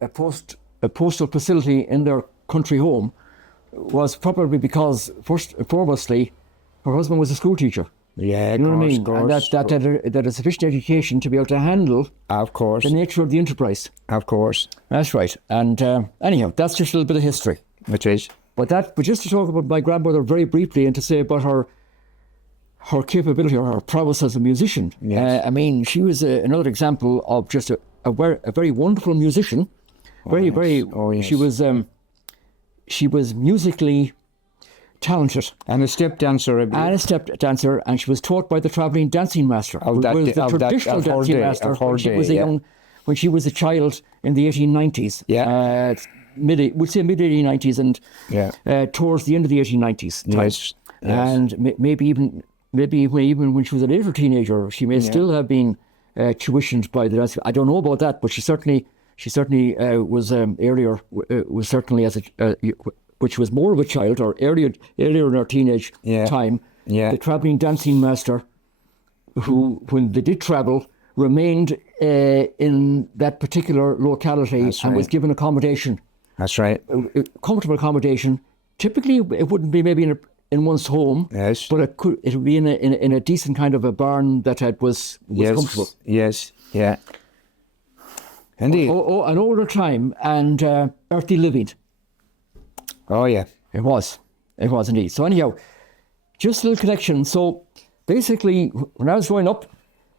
a postal facility in their country home was probably because, first and foremostly, her husband was a school teacher. Yeah, you know what I mean? of course. And that a sufficient education to be able to handle of course the nature of the enterprise. Of course. That's right. And anyhow, that's just a little bit of history. It is. But just to talk about my grandmother very briefly and to say about her capability or her prowess as a musician. Yes. I mean, she was another example of just a very wonderful musician. Very. Oh, yes. She was musically talented. And a step dancer. And she was taught by the travelling dancing master. The traditional dancing master when she was a child in the 1890s. Yeah. We'd say mid-1890s and towards the end of the 1890s. Yes. And maybe even when she was a later teenager, she may still have been tuitioned by the dance. I don't know about that, but she certainly was earlier. Was certainly as which was more of a child or earlier in her teenage time. Yeah. The travelling dancing master, who when they did travel, remained in that particular locality and was given accommodation. That's right. Comfortable accommodation. Typically, it wouldn't be maybe in one's home, yes, but it would be in a decent kind of a barn that was comfortable. Yes, yeah. Indeed. An older time and earthly living. Oh yeah, it was indeed. So anyhow, just a little connection. So basically, when I was growing up,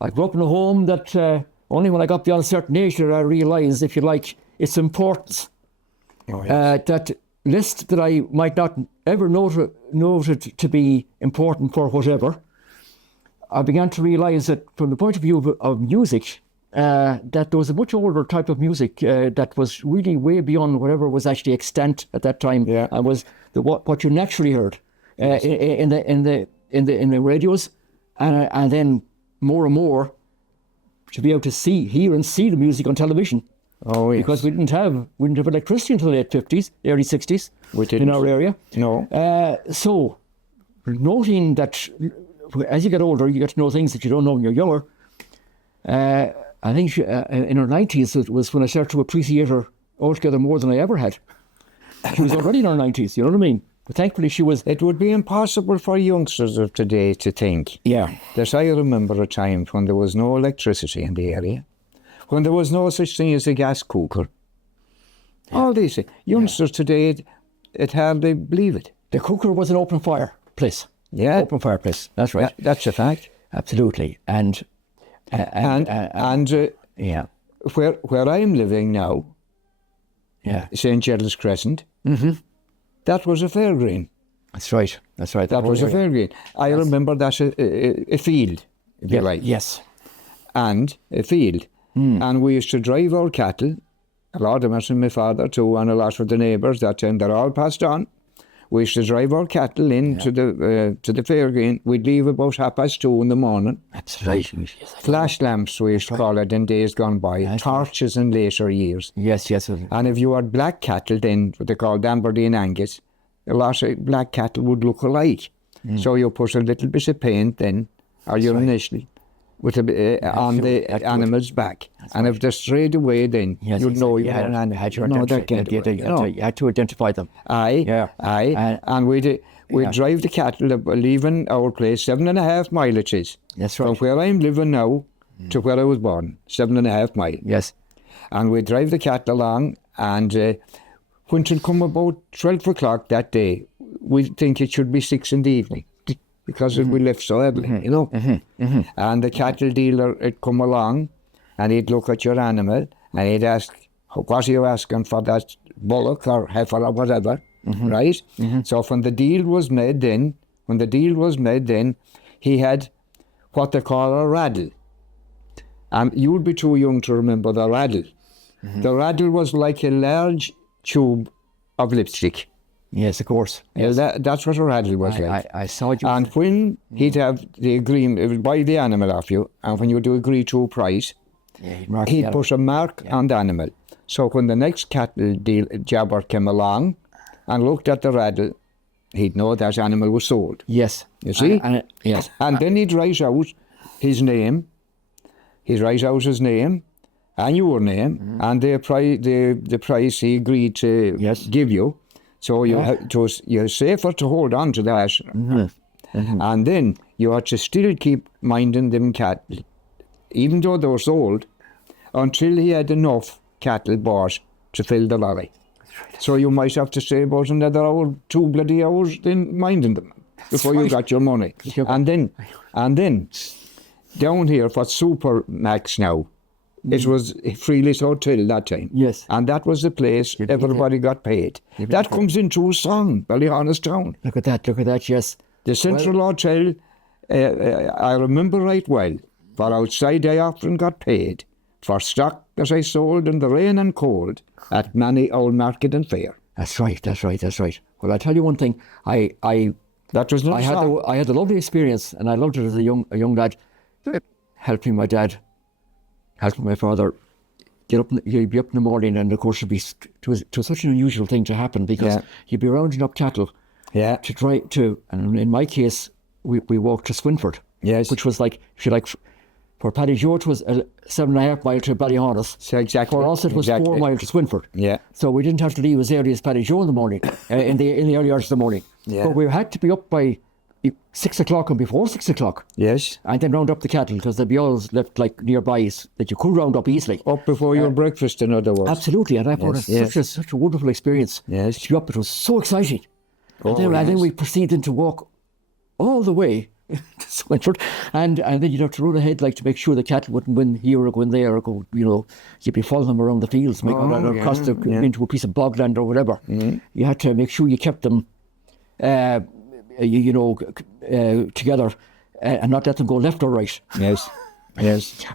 I grew up in a home that only when I got beyond a certain age did I realise, if you like, its importance. Oh, yes. That list that I might not ever noted to be important for whatever, I began to realise that from the point of view of music, that there was a much older type of music that was really way beyond whatever was actually extant at that time, and was what you naturally heard in the radios, and then more and more to be able to hear and see the music on television. Oh, yes. Because we didn't have electricity until the late 50s, early 60s in our area. No. So, noting that as you get older, you get to know things that you don't know when you're younger. I think in her 90s, it was when I started to appreciate her altogether more than I ever had. She was already in her 90s, you know what I mean? But thankfully she was... It would be impossible for youngsters of today to think. Yeah. That I remember a time when there was no electricity in the area, when there was no such thing as a gas cooker. Yeah. All these things. Youngsters today, it hardly believe it. The cooker was an open fireplace. Yeah. Open fireplace, that's right. That's a fact. Absolutely. And where I'm living now, St. Gerald's Crescent, that was a fairgreen. That's right. That was a fairgreen. I remember that's a field, if you like. Yes. And a field. And we used to drive our cattle, a lot of us and my father too, and a lot of the neighbours that time, they're all passed on. We used to drive our cattle into the fairgreen. We'd leave about 2:30 in the morning. That's right. Flash lamps, we used to call it in days gone by. Torches in later years. Yes. And if you had black cattle then, what they called Aberdeen Angus, a lot of black cattle would look alike. So you put a little bit of paint then, or your initial, with on the animal's back. And if they strayed away then, you'd know you had an animal. You had to identify them. Aye. And we'd drive the cattle, leaving our place 7.5 miles it is. That's right. From where I'm living now to where I was born, 7.5 miles. Yes. And we'd drive the cattle along, and when it come about 12 o'clock that day, we think it should be 6 in the evening. Because we left so early, you know. And the cattle dealer would come along and he'd look at your animal and he'd ask, what are you asking for that bullock or heifer or whatever, right? So when the deal was made then, he had what they call a raddle. And you'd be too young to remember the raddle. The raddle was like a large tube of lipstick. Yes, of course. Yes. That's what a raddle was like. I saw you. And when he'd have the agreement, it would buy the animal off you, and when you do agree to a price, he'd put a mark on the animal. So when the next cattle jobber came along and looked at the raddle, he'd know that animal was sold. Yes. You see? Yes. And then he'd write out his name. He'd write out his name and your name and the price he agreed to give you. So you're safer to hold on to that. And then you had to still keep minding them cattle, even though they were sold, until he had enough cattle bought to fill the lorry. So you might have to stay about another hour, 2 bloody hours, in minding them before you got your money. And then down here for Super Max now, it was Freely's Hotel that time. Yes. And that was the place everybody got paid. That comes into a song, Ballyhonest Town. Look at that, yes. The Central Hotel, I remember right well, for outside I often got paid for stock that I sold in the rain and cold at many old market and fair. That's right. Well, I'll tell you one thing. I had a lovely experience, and I loved it as a young lad. Helping my dad, helping my father you'd be up in the morning, and of course it was such an unusual thing to happen, because you'd be rounding up cattle to try to, and in my case, we walked to Swinford, which was like, if you like, for Paddy Joe it was 7.5 miles to Ballyhonest. So exactly. For us it was 4 miles to Swinford. Yeah. So we didn't have to leave as early as Paddy Joe in the morning, in the early hours of the morning. Yeah. But we had to be up by 6 o'clock and before 6 o'clock. Yes. And then round up the cattle, because there'd be always left like nearby that you could round up easily. Up before your breakfast, in other words. Absolutely, and I thought it was such a wonderful experience. Yes. To be up, it was so exciting. And then we proceeded to walk all the way to Swinford, and then you'd have to run ahead, like, to make sure the cattle wouldn't win here or go in there, or go, you'd be following them around the fields, across into a piece of bogland or whatever. You had to make sure you kept them together, and not let them go left or right. Yes.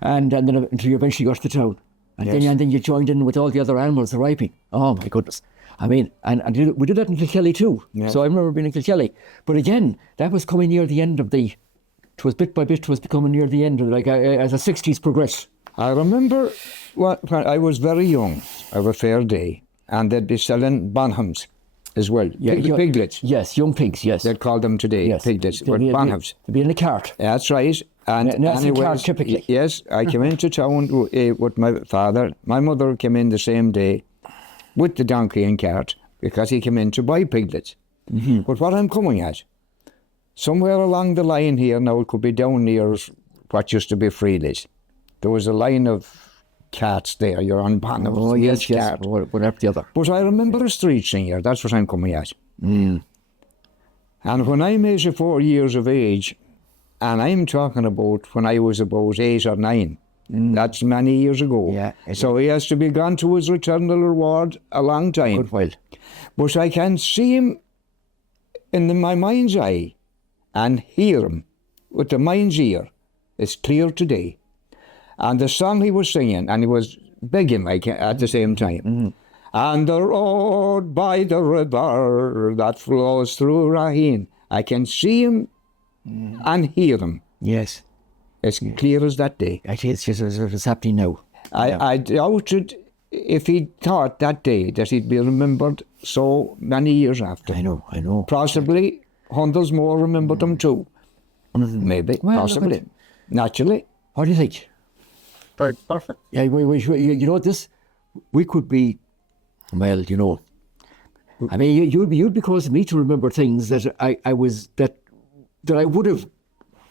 And then until you eventually got to the town. And then you joined in with all the other animals arriving. Oh my goodness. I mean, and we did that in Kilkelly too. Yeah. So I remember being in Kilkelly. But again, that was coming near the end of it was bit by bit, it was becoming near the end of as the 60s progressed. I remember when I was very young, of a fair day, and they'd be selling bonhams as well. Piglets. Yes, young pigs, yes. They'd call them today, piglets, but bonhams. They'd be in a cart. That's right. And cart, typically. Yes, I came into town with my father. My mother came in the same day with the donkey and cart, because he came in to buy piglets. But what I'm coming at, somewhere along the line here, now it could be down near what used to be Freely's, there was a line of carts there. You're on Bonham. Oh, yes. One after the other. But I remember a street singer, that's what I'm coming at. And when I'm 84 years of age, and I'm talking about when I was about 8 or 9, that's many years ago. Yeah, so he has to be gone to his eternal reward a long time. Good while. But I can see him in my mind's eye and hear him with the mind's ear. It's clear today. And the song he was singing, and he was begging at the same time. And the road by the river that flows through Raheen, I can see him and hear him. Yes. It's clear as that day. It is just as it's happening now. I doubted if he thought that day that he'd be remembered so many years after. I know. Possibly hundreds more remember them too. Maybe, possibly. Naturally. What do you think? Very perfect. Yeah, we could be, well, I mean, you'd be causing me to remember things that I would have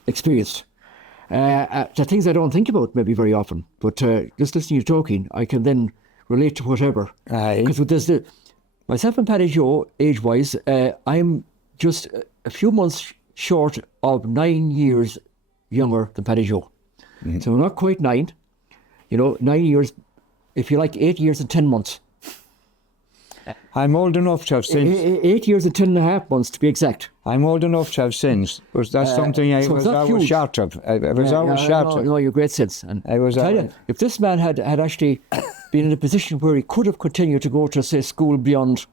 experienced. The things I don't think about maybe very often, but just listening to you talking, I can then relate to whatever. Because there's myself and Paddy Joe, age-wise, I'm just a few months short of 9 years younger than Paddy Joe. So not quite 9. 9 years, if you like, 8 years and 10 months. I'm old enough to have sins. 8 years and 10.5 months, to be exact. I'm old enough to have sins, but that's something I was always short of. I was always short of. No, you're great sense. And I was. Tell you, if this man had actually been in a position where he could have continued to go to, say, school beyond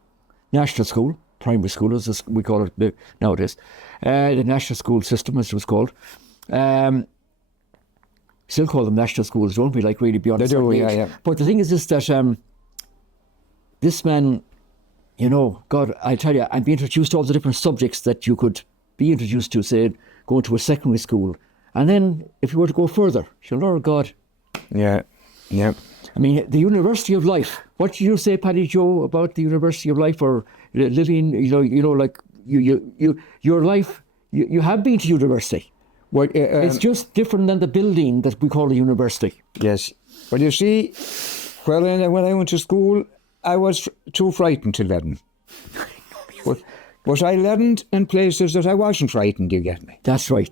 national school, primary school, as we call it nowadays, the national school system, as it was called. Still call them national schools, don't we? Like really beyond. They do, age. yeah. But the thing is that this man, God, I tell you, I'd be introduced to all the different subjects that you could be introduced to, say, going to a secondary school. And then, if you were to go further, Lord God. Yeah. I mean, the University of Life. What do you say, Paddy Joe, about the University of Life, or living? Like your life. You have been to university. Well, It's just different than the building that we call a university. yes. Well, you see, when I went to school, I was too frightened to learn. But I learned in places that I wasn't frightened, you get me? That's right.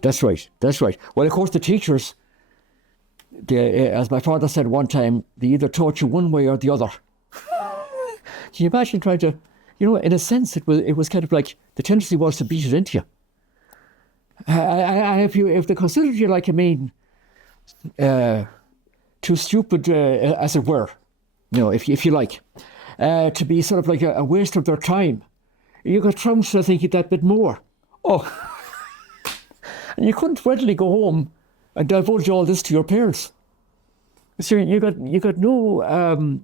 Well, of course, the teachers, as my father said one time, they either taught you one way or the other. Can you imagine trying to, in a sense, it was kind of like the tendency was to beat it into you. If they considered you too stupid, as it were, if you like, to be sort of like a waste of their time, you got trounced, I think, that bit more. Oh, and you couldn't readily go home and divulge all this to your parents. So you got no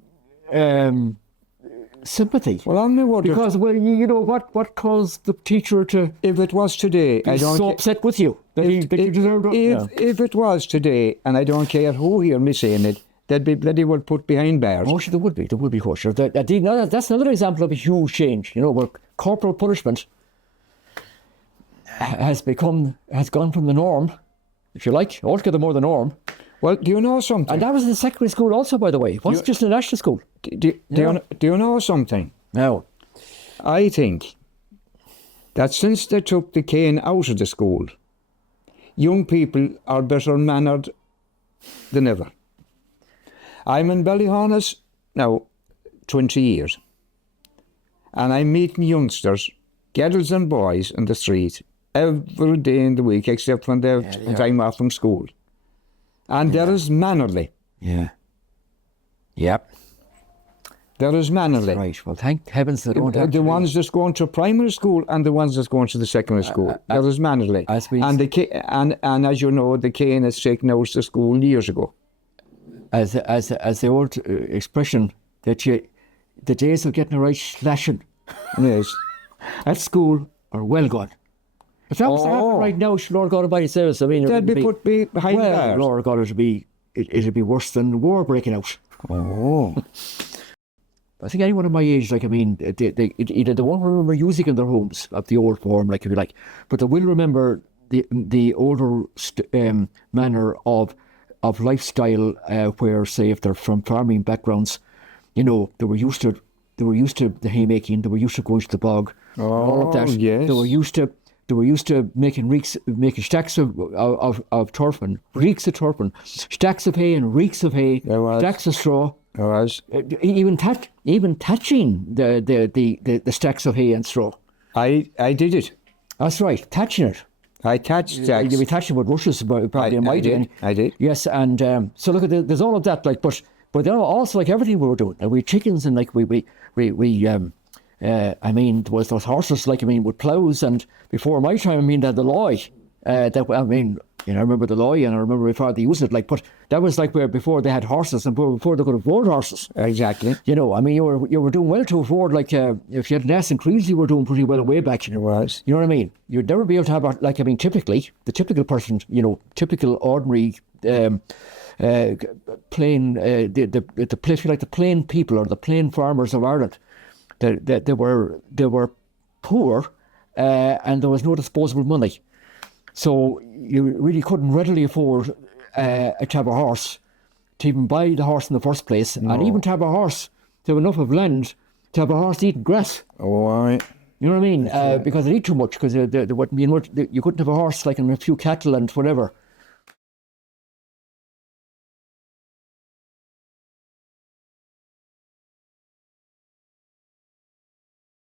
sympathy. Well, I'm not because what caused the teacher to if it was today, be so upset with you that you deserved it. If it was today, and I don't care who hear me saying it, they'd be bloody well put behind bars. Oh, sure, there would be, of course. That's another example of a huge change. Where corporal punishment has gone from the norm, if you like, altogether more the norm. Well, do you know something? And that was in the secondary school also, by the way. It wasn't just in the national school. Do you know something? No. I think that since they took the cane out of the school, young people are better mannered than ever. I'm in Ballyhonus now 20 years, and I'm meeting youngsters, girls and boys in the street every day in the week, except when they're time off from school. And there is mannerly. Yeah. Yep. There is mannerly. Right. Well, thank heavens they don't have the ones that's going to primary school and the ones that's going to the secondary school. There is mannerly. And as you know, the cane is taken out of school years ago. As the old expression that the days of getting a right slashing, yes, at school are well gone. If that was to happen right now, Lord God Almighty save us. I mean, they'd be put behind bars. Lord God, it'd be worse than war breaking out. Oh. I think anyone of my age, they won't remember music in their homes of the old form, if you like, but they will remember the older manner of lifestyle, where, say, if they're from farming backgrounds, they were used to the haymaking, they were used to going to the bog, all of that. Yes. They were used to making stacks of turf and reeks of turf and stacks of hay and reeks of hay, stacks of straw. There was. Even thatching the stacks of hay and straw. I did it. That's right, thatching it. I thatched stacks. You'd be thatching with rushes probably in my day. I did. Yes, and so look at there's all of that, but also everything we were doing. We had chickens and I mean, there was those horses with ploughs, and before my time, they had the loy. I remember the loy, and I remember my father used it. But that was where before they had horses and before they could afford horses. Exactly. You were doing well to afford. If you had an ass and creels, you were doing pretty well way back. It was. You know what I mean? You'd never be able to have typically the typical person, typical ordinary. Plain, the plain people or the plain farmers of Ireland, they were poor, and there was no disposable money, so you really couldn't readily afford to have a horse, to even buy the horse in the first place, and even to have a horse, to have enough of land to have a horse eating grass. Oh, all right. You know what I mean? Because they eat too much. Because there wouldn't be you couldn't have a horse and a few cattle and whatever.